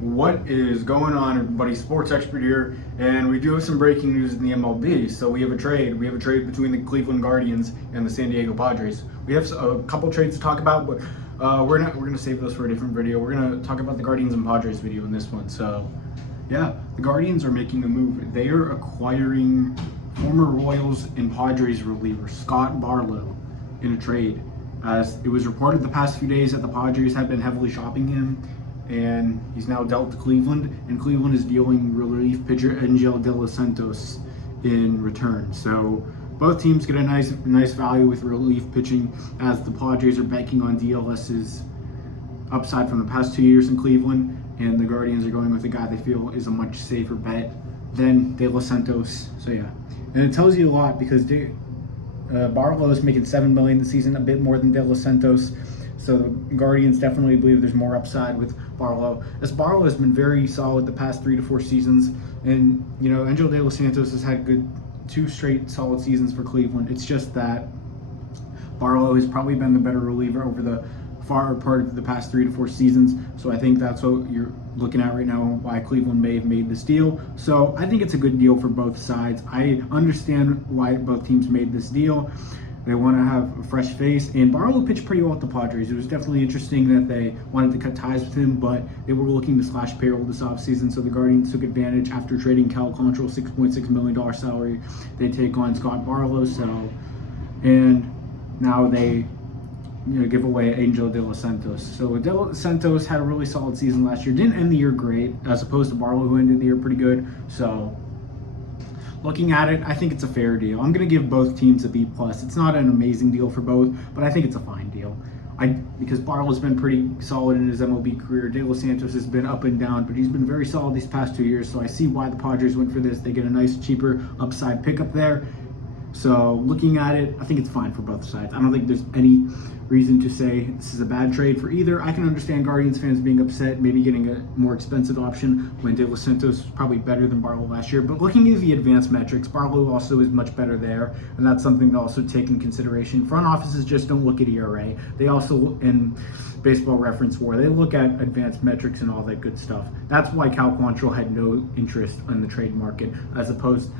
What is going on, everybody? Sports expert here, and we do have some breaking news in the MLB. So we have a trade. We have a trade between the Cleveland Guardians and the San Diego Padres. We have a couple trades to talk about, but we're gonna save those for a different video. We're gonna talk about the Guardians and Padres video in this one. So yeah, the Guardians are making a move. They are acquiring former Royals and Padres reliever Scott Barlow in a trade. As it was reported the past few days that the Padres have been heavily shopping him, and he's now dealt to Cleveland, and Cleveland is dealing relief pitcher Enyel Santos in return. So both teams get a nice value with relief pitching, as the Padres are banking on DLS's upside from the past 2 years in Cleveland, and the Guardians are going with a guy they feel is a much safer bet than De Los Santos. So yeah, and it tells you a lot because Barlow is making $7 million this season, a bit more than De Los Santos. So the Guardians definitely believe there's more upside with Barlow, as Barlow has been very solid the past 3 to 4 seasons. And you know, Angel De Los Santos has had good 2 straight solid seasons for Cleveland. It's just that Barlow has probably been the better reliever over the far part of the past 3 to 4 seasons. So I think that's what you're looking at right now, why Cleveland may have made this deal. So I think it's a good deal for both sides. I understand why both teams made this deal. They want to have a fresh face, and Barlow pitched pretty well at the Padres. It was definitely interesting that they wanted to cut ties with him, but they were looking to slash payroll this offseason, so the Guardians took advantage after trading Cal Quantrill's $6.6 million salary. They take on Scott Barlow, and now they give away Angel De Los Santos. So De Los Santos had a really solid season last year. Didn't end the year great, as opposed to Barlow, who ended the year pretty good. So looking at it, I think it's a fair deal. I'm going to give both teams a B+. It's not an amazing deal for both, but I think it's a fine deal. Because Barlow's been pretty solid in his MLB career. De Los Santos has been up and down, but he's been very solid these past 2 years. So I see why the Padres went for this. They get a nice, cheaper upside pickup there. So looking at it, I think it's fine for both sides. I don't think there's any reason to say this is a bad trade for either. I can understand Guardians fans being upset, maybe getting a more expensive option when De Los Santos was probably better than Barlow last year. But looking at the advanced metrics, Barlow also is much better there, and that's something to also take in consideration. Front offices just don't look at ERA. They also, in Baseball Reference War, they look at advanced metrics and all that good stuff. That's why Cal Quantrill had no interest in the trade market, as opposed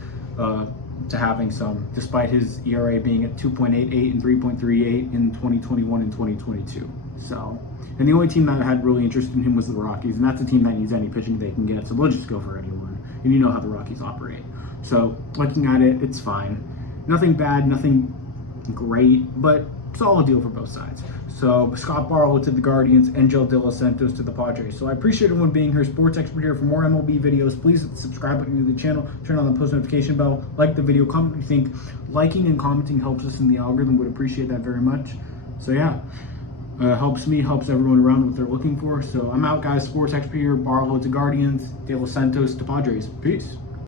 to having some, despite his ERA being at 2.88 and 3.38 in 2021 and 2022. So, and the only team that had really interest in him was the Rockies, and that's a team that needs any pitching they can get, so we'll just go for anyone. And you know how the Rockies operate. So, looking at it, it's fine. Nothing bad, nothing great, but solid deal for both sides. So, Scott Barlow to the Guardians, Angel De Los Santos to the Padres. So I appreciate everyone being here. Sports expert here. For more MLB videos, please subscribe to the channel, turn on the post notification bell, like the video, comment what you think. Liking and commenting helps us in the algorithm. Would appreciate that very much. So yeah, helps me, helps everyone around what they're looking for. So I'm out, guys. Sports expert here. Barlow to Guardians, De Los Santos to Padres. Peace.